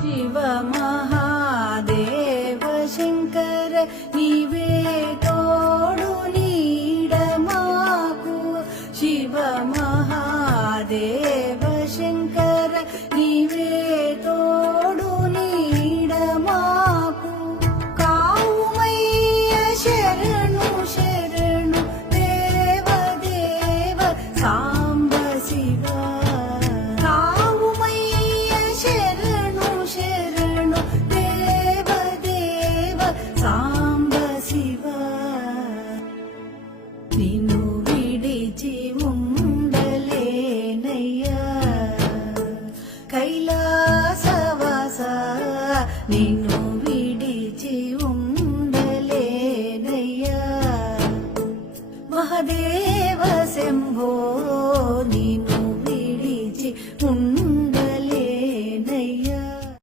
శివ మహాదేవ శంకర నీవే తోడు నీడ మాకు. శివ మహాదేవ శంకర నీవే తోడు నీడ మాకు. కావుమయ్య శరణు శరణు దేవ దేవ సాంబ శివ. కావుమయ్య శరణు శరణు దేవ దేవ సాంబ శివ. నిన్ను విడిచి ఉండలేనయ్యా కైలాసవాస. నిన్ను